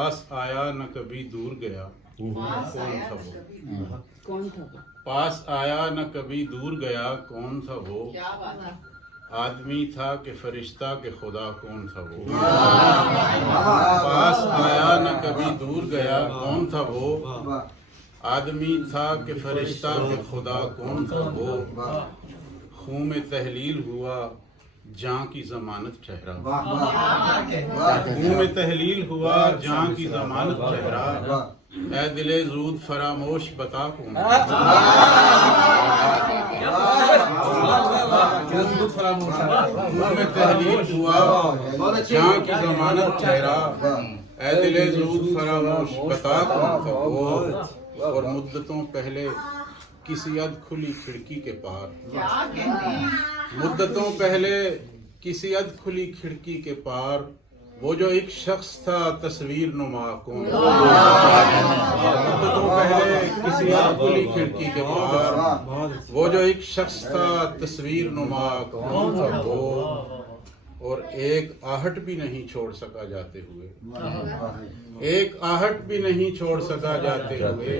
पास आया न कभी दूर गया, कौन था वो? कौन था वो? पास आया न कभी दूर गया, कौन था वो? आदमी था कि फरिश्ता के खुदा, कौन था वो? पास आया न कभी दूर गया, कौन था वो? आदमी था कि फरिश्ता के खुदा, कौन था वो? खून में तहलील हुआ, जान की जमानत ठहरा। खून में तहलील हुआ, जान की जमानत ठहरा। ऐ दिले जूद फरामोश बता कौन? खून में तहलील हुआ, जान की जमानत ठहरा। ऐ दिले जूद फरामोश बता कौन था वो? और मुद्दतों पहले किसी अध खुली खिड़की के पार, मुद्दतों पहले किसी अध खुली खिड़की के पार, वो जो एक शख्स था तस्वीर नुमा, कौन? मुद्दतों पहले किसी अध खुली खिड़की के पार, वो जो एक शख्स था तस्वीर नुमा, कौन था वो? और एक आहट भी नहीं छोड़ सका जाते हुए, एक आहट भी नहीं छोड़ सका जाते हुए,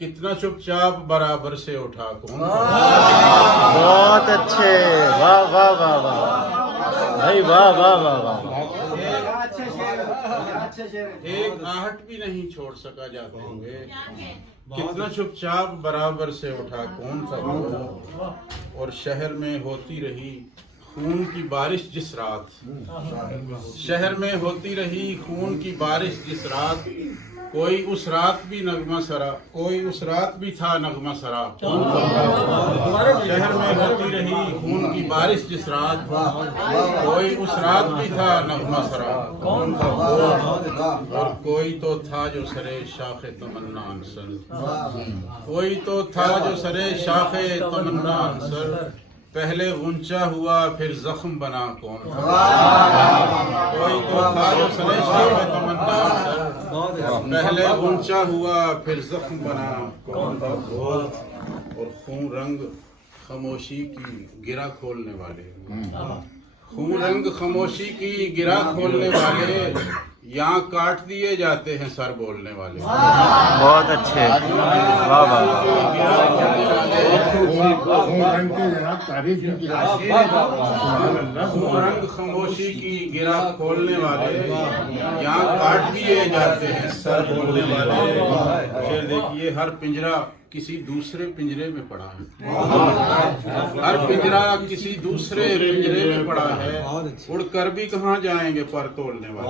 कितना चुपचाप बराबर से उठा, कौन? बहुत अच्छे, वाह वाह वाह वाह भाई, वाह वाह वाह वाह। एक आहट भी नहीं छोड़ सका जाते हुए, कितना चुपचाप बराबर से उठा, कौन था वो? और शहर में होती रही खून की बारिश जिस रात, शहर में होती रही खून की बारिश जिस रात, कोई उस रात भी नगमा सरा, कोई उस रात भी था नगमा सरा, कौन था? शहर में होती रही खून की बारिश जिस रात, कोई उस रात भी था नगमा सरा, कौन था वो? और कोई तो था जो सरे शाखे तमन्ना अंसर, कोई तो था जो सरे शाखे तमन्ना अंसर, पहले गुंचा हुआ फिर जख्म बना, कौन था? कोई तो था जो सरे शाखे तमन्ना अंसर, पहले गुंचा हुआ फिर जख्म बना, कौन था वो? और खून रंग खामोशी की गिरा खोलने वाले, खून रंग खामोशी की गिरा खोलने वाले, यहाँ काट दिए जाते हैं सर बोलने वाले। बहुत अच्छे, वाह वाह। खून रंग खामोशी की गिरा खोलने वाले, यहाँ काट दिए जाते हैं सर बोलने वाले। शेर देखिए, हर पिंजरा किसी दूसरे पिंजरे में पड़ा है, हर पिंजरा किसी दूसरे पिंजरे में पड़ा है, उड़ कर भी कहाँ जाएंगे पर तोड़ने वाले।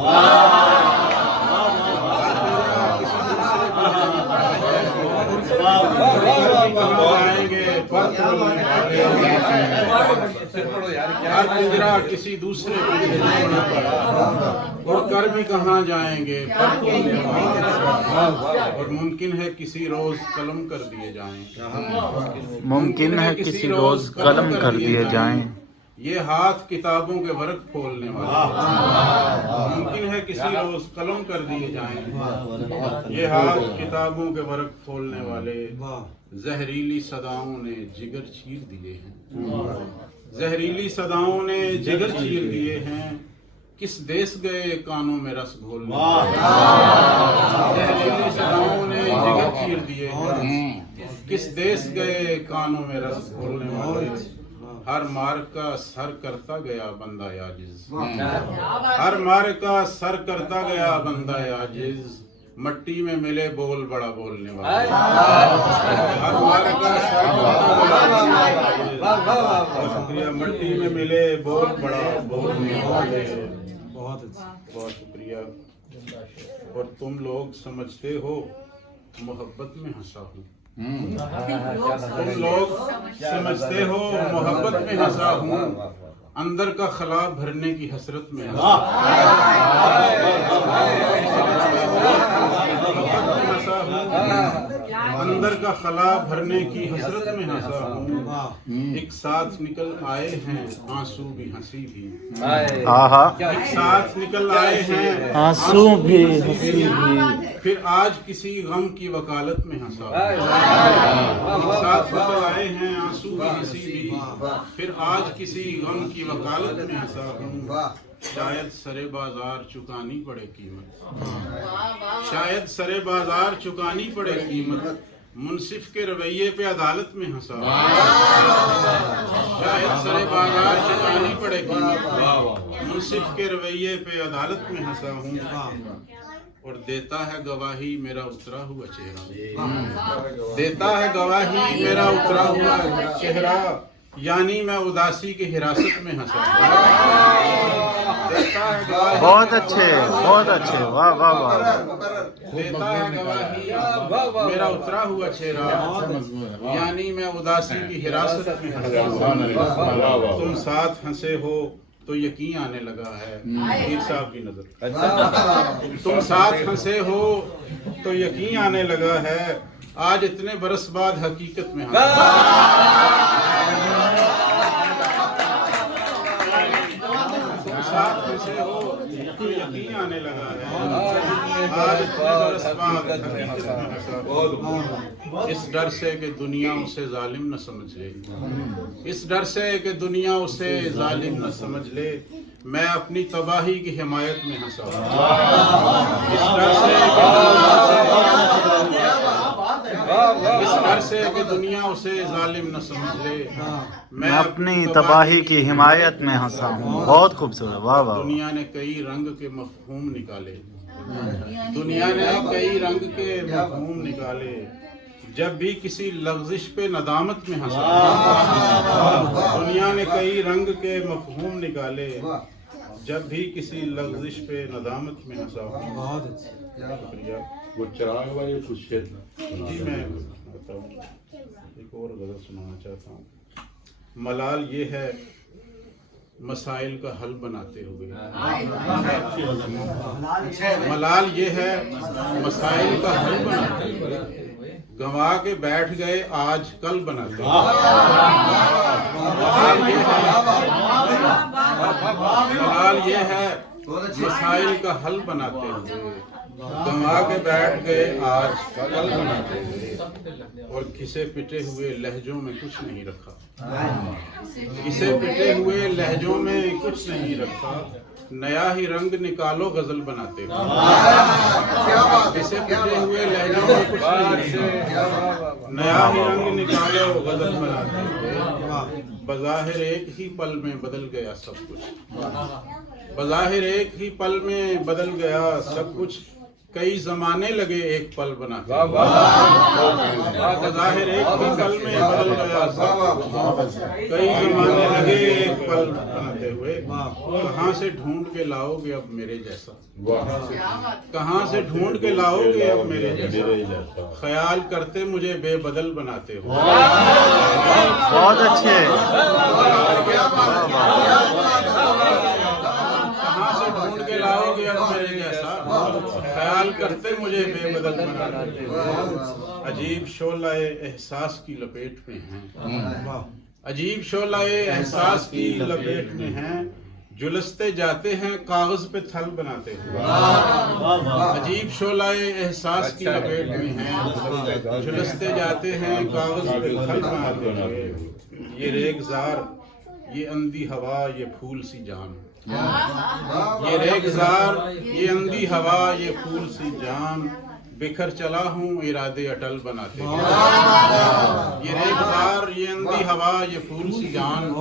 हर पिंजरा किसी दूसरे पिंजरे में पड़ा, उड़ कर भी कहाँ जाएंगे पर तोड़ने वाले। और मुमकिन है किसी रोज कलम कर दिए जाएं, मुमकिन है किसी रोज कलम कर दिए जाएं, ये हाथ किताबों के वर्क खोलने वाले। मुमकिन है किसी रोज कलम कर दिए जाएं, ये हाथ किताबों के वर्क खोलने वाले। जहरीली सदाओं ने जिगर चीर दिए हैं, जहरीली सदाओं ने जिगर चीर दिए हैं, किस देश गए कानों में रस घोलने वाले। जहरीली सदाओं ने जिगर चीर दिए हैं, किस देश गए कानों में रस घोलने वाले। हर मार का सर करता गया बंदा आजिज, हर मार का सर करता गया बंदा आजिज, मट्टी में मिले बोल बड़ा बोलने वाला। हर मार का सर करता शुक्रिया, मट्टी में मिले बोल बड़ा बोलने वाले। बहुत शुक्रिया। और तुम लोग समझते हो मोहब्बत में हंसा हूँ, तुम लोग समझते हो मोहब्बत में हंसा हूँ, अंदर का खला भरने की हसरत में हंसा हूँ, अंदर का खला भरने की हसरत में हंसा हूँ। एक साथ निकल आए हैं आंसू भी हंसी भी, एक साथ निकल आए हैं आंसू भी हंसी भी, फिर आज किसी गम की वकालत में हंसा हूँ। एक साथ निकल आए हैं आंसू भी हंसी भी, फिर आज किसी गम की वकालत में हंसा हूँ। शायद सरे बाजार चुकानी पड़े कीमत, शायद सरे बाजार चुकानी पड़े कीमत, मुंसिफ के रवैये पे अदालत में हंसा, शायद सरे बाजार चुकानी पड़े कीमत, मुंसिफ के रवैये पे अदालत में हंसा हूँ, और देता है गवाही मेरा उतरा हुआ चेहरा, देता है गवाही मेरा उतरा हुआ चेहरा, यानी मैं उदासी की हिरासत में हंसा। देता है गवाही बहुत अच्छे, बहुत अच्छे, वाह वाह वाह। देता है गवाही मेरा उतरा हुआ चेहरा, यानी मैं उदासी की हिरासत में हंसा। तुम साथ हंसे हो तो यकीन आने लगा है, मीर साहब की नजर, तुम साथ हंसे हो तो यकीन आने लगा है, आज इतने बरस बाद हकीकत में हंसा। तुम साथ हंसे हो तो यकीन आने लगा है, आज इतने बरस बाद हकीकत में हंसा। इस डर से कि दुनिया उसे जालिम न समझ ले, इस डर से कि दुनिया उसे जालिम न समझ ले, मैं अपनी तबाही की हिमायत में हंसा। इस डर से कि दुनिया उसे जालिम न समझ ले, मैं अपनी तबाही की हिमायत में हंसा हूँ। बहुत खूबसूरत, वाह वाह। दुनिया ने कई रंग के मफहूम निकाले, दुनिया ने कई रंग के मफहूम निकाले, जब भी किसी लफ्जिश पे नदामत में हंसा। दुनिया ने कई रंग के मफहूम निकाले, जब भी किसी लफ्जिश पे नदामत में हंसा। बहुत शुक्रिया। वो चिराग वाले कुछ शेर जी मैं बताऊँ, एक और गज़ल सुनाना चाहता हूँ। मलाल ये है मसाइल का हल बनाते हुए, मलाल ये है मसाइल का हल बनाते हुए, गंवा के बैठ गए आज कल बनाते हुए। मलाल ये है मसाइल का हल बनाते हुए, गंवा के बैठ गए आज कल बनाते हुए, और घिसे पिटे हुए लहजों में कुछ नहीं रखा, घिसे पिटे हुए लहजों में कुछ नहीं रखा, नया ही रंग निकालो गजल बनाते हुए। घिसे पिटे हुए लहजों में कुछ नहीं रखा, नया ही रंग निकालो गजल बनाते हुए, बज़ाहिर एक ही पल में बदल गया सब कुछ, बज़ाहिर एक ही पल में बदल गया सब कुछ, कई जमाने लगे एक पल बनाते, बज़ाहिर एक ही पल में बदल गया सब कुछ, कई जमाने लगे एक पल बनाते हुए, कहाँ से ढूंढ के लाओगे अब मेरे जैसा, कहाँ से ढूंढ के लाओगे अब मेरे जैसा, ख्याल करते मुझे बेबदल बनाते हो। बहुत अच्छे। कहाँ से ढूंढ के लाओगे अब मेरे जैसा, ख्याल करते मुझे बेबदल बनाते हो। अजीब शोलाए एहसास की लपेट में हैं, अजीब शोलाए एहसास की लपेट में हैं, जुलसते जाते हैं कागज पे थल बनाते हुए। अजीब शोलाए एहसास की लपेट में हैं, झुलसते जाते हैं कागज पे थल बनाते हुए, ये रेगजार ये अंधी हवा ये फूल सी जान, ये रेगजार ये अंधी हवा ये फूल सी जान, बिखर चला हूँ इरादे अटल बनाते हुए। ये रेगजार ये अंधी हवा ये फूल सी जान,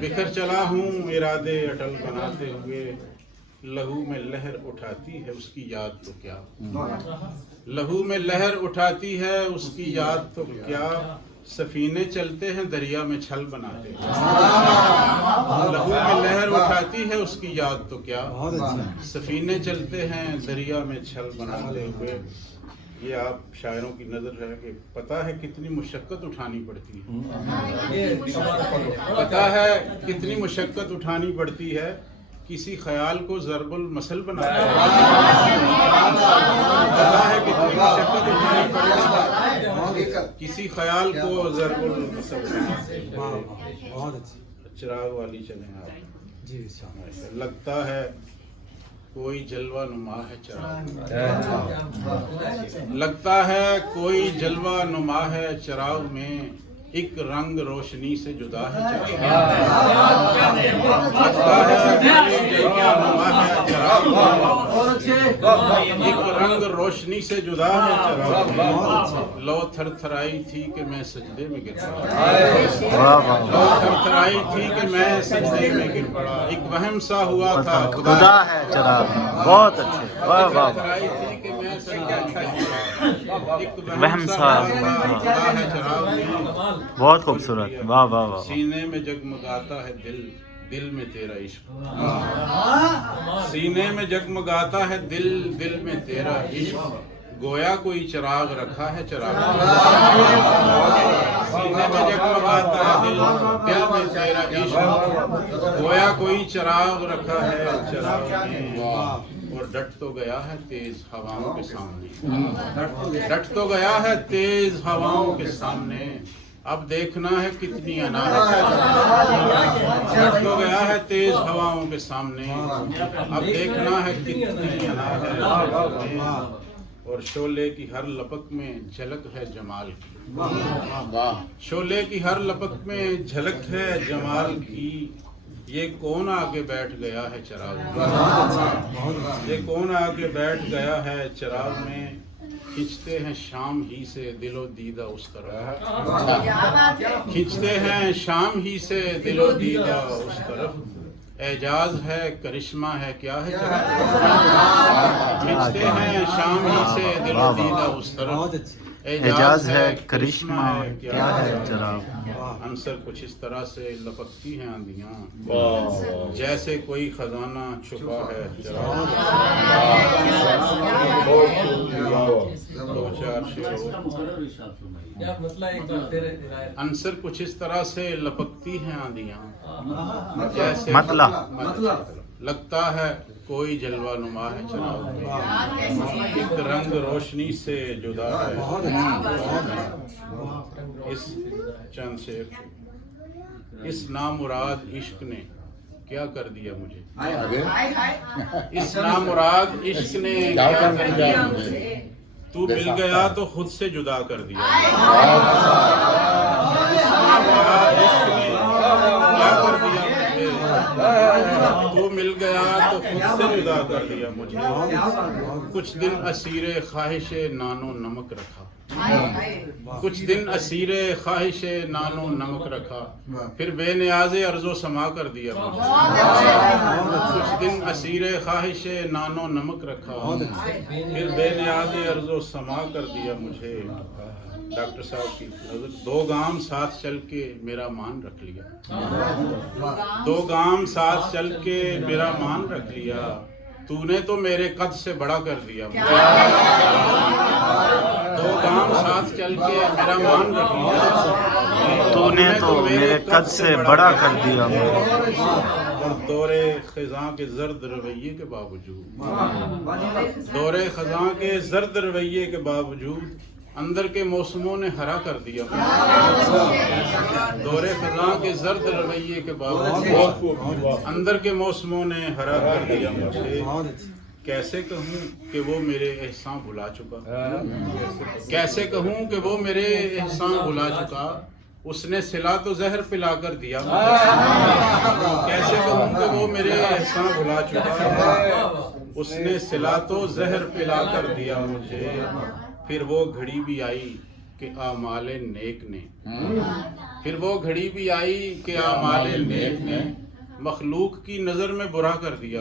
बिखर चला हूँ इरादे अटल बनाते हुए, लहू में लहर उठाती है उसकी याद तो क्या, लहू में लहर उठाती है उसकी याद तो क्या, सफीने चलते हैं दरिया में छल बनाते हैं। लहू में लहर उठाती है उसकी याद तो क्या, सफीने चलते हैं दरिया में छल बनाते हुए। ये आप शायरों की नजर है कि पता है कितनी मुशक्कत उठानी पड़ती है, पता है कितनी मुशक्कत उठानी पड़ती है, किसी ख्याल को ज़रबुल मसल बनाता है, पता है कितनी मुशक्कत उठानी पड़ती है, किसी ख्याल को ज़रबुल मसल बनाते हैं। चिराग वाली चलें आप जी। लगता है कोई जलवा नुमा है चिराग, लगता है कोई जलवा नुमा है चिराग में, एक रंग रोशनी से जुदा है लगता है नुमा है चराग, एक रंग रोशनी से जुदा है चराग, लो थरथराई थी कि मैं सजदे में गिर पड़ा, लो थरथराई थी कि मैं सजदे में गिर पड़ा, एक वहम सा हुआ था खुदा है चराग। बहुत अच्छे, वाह वाह। थरथराई थी कि मैं सजदे में गिर पड़ा, एक वहम सा हुआ था खुदा है चराग में, बहुत खूबसूरत, वाह वाह वाह। सीने में जगमगाता है दिल, दिल में तेरा इश्क, सीने में जगमगाता है दिल, दिल में तेरा इश्क, गोया कोई चिराग रखा है चराग, सीने में जगमगाता है दिल, दिल में तेरा इश्क, गोया कोई चिराग रखा है चराग में, और डट तो गया है तेज हवाओं के सामने, डट तो गया है तेज हवाओं के सामने, अब देखना है कितनी अनाहत है, डट तो गया है तेज हवाओं के सामने, अब देखना है कितनी अनाहत है, और शोले की हर लपक में झलक है जमाल की, शोले की हर लपक में झलक है जमाल की, ये कौन आगे बैठ गया है चराग में, ये कौन आगे बैठ गया है चराग में, खींचते हैं शाम ही से दिलो दीदा उस तरफ, खींचते हैं शाम ही से दिलो दीदा उस तरफ, एजाज है करिश्मा है क्या है चराग, खींचते हैं शाम ही से दिलो दीदा उस तरफ, एजाज है करिश्मा क्या है चराग। अंसर कुछ इस तरह से लपकती हैं आंधियां, जैसे कोई खजाना छुपा है चराग, दो चार शेर और। अंसर कुछ इस तरह से लपकती हैं आंधियां, जैसे मतलब लगता है कोई जलवा नुमा है चराग में, एक रंग रोशनी से जुदा है, इस चंद शेर, इस नामुराद इश्क ने क्या कर दिया मुझे, इस नामुराद इश्क ने क्या कर दिया मुझे, तू मिल गया तो खुद से जुदा कर दिया, इस नामुराद इश्क ने क्या कर दिया मुझे, तू मिल गया तो खुद से जुदा कर दिया मुझे, कुछ दिन असीरे ख्वाहिशे नानो नमक रखा, कुछ दिन असीरे ख्वाहिशे नानो नमक रखा, फिर बेनियाज़े अर्ज़ो समा कर दिया मुझे, कुछ दिन असीरे ख्वाहिशे नानो नमक रखा, फिर बेनियाज़े अर्ज़ो समा कर दिया मुझे। डॉक्टर साहब की नजर, दो गाम साथ चल के मेरा मान रख लिया, दो गाम साथ चल के मेरा मान रख लिया, तूने तो मेरे कद से बड़ा कर दिया मुझे, दो गाम साथ चल के मेरा मान रख लिया, तूने तो मेरे कद से बड़ा कर दिया मुझे, और दौरे खिज़ां के जर्द रवैये के बावजूद, दौरे खिज़ां के जर्द रवैये के बावजूद अंदर के मौसमों ने हरा कर दिया, दौरे खिज़ां के जर्द रवैये के बावजूद अंदर के मौसमों ने हरा कर दिया मुझे, कैसे कहूँ कि वो मेरे एहसान भुला चुका, कैसे कहूँ कि वो मेरे एहसान भुला चुका, उसने सिला तो जहर पिला कर दिया मुझे, कैसे कहूँ कि वो मेरे एहसान भुला चुका, उसने सिला तो जहर पिला कर दिया मुझे, फिर वो घड़ी भी आई कि आमाले नेक ने, फिर वो घड़ी भी आई कि आमाले नेक ने मखलूक की नजर में बुरा कर दिया,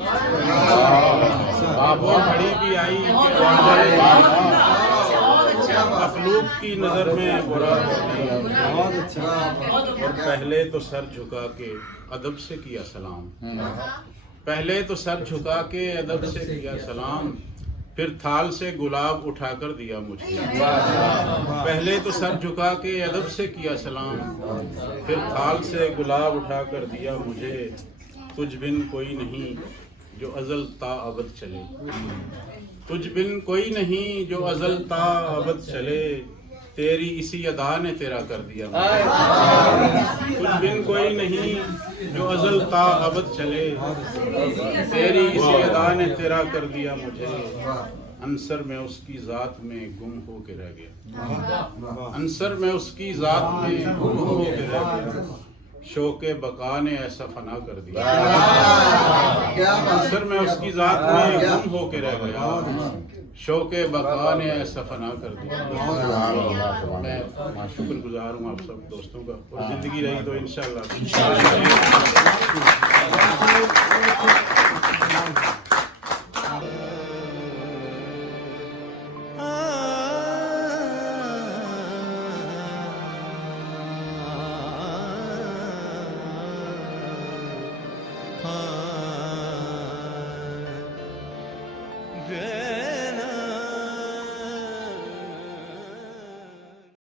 वो घड़ी भी आई कि आमाले नेक ने मखलूक की नजर में बुरा कर दिया, और पहले तो सर झुका के अदब से किया सलाम, पहले तो सर झुका के अदब से किया सलाम, फिर थाल से गुलाब उठा कर दिया मुझे, पहले तो सर झुका के अदब से किया सलाम, फिर थाल से गुलाब उठा कर दिया मुझे, तुझ बिन कोई नहीं जो अज़ल ता अबद चले, तुझ बिन कोई नहीं जो अज़ल ता अबद चले, तेरी इसी अदा ने तेरा कर दिया मुझे, तुझ बिन कोई नहीं जो अज़ल ता अबद चले, तेरी इसी अदा ने तेरा कर दिया मुझे, عنصر میں اس کی ذات میں گم ہو کے رہ گیا عنصر میں اس کی ذات میں گم ہو کے رہ گیا شوق بقا نے ایسا فنا کر دیا عنصر میں اس کی ذات میں گم ہو کے رہ گیا شوق بقا نے ایسا فنا کر دیا میں شکر گزار ہوں آپ سب دوستوں کا اور زندگی رہی تو انشاءاللہ ہاں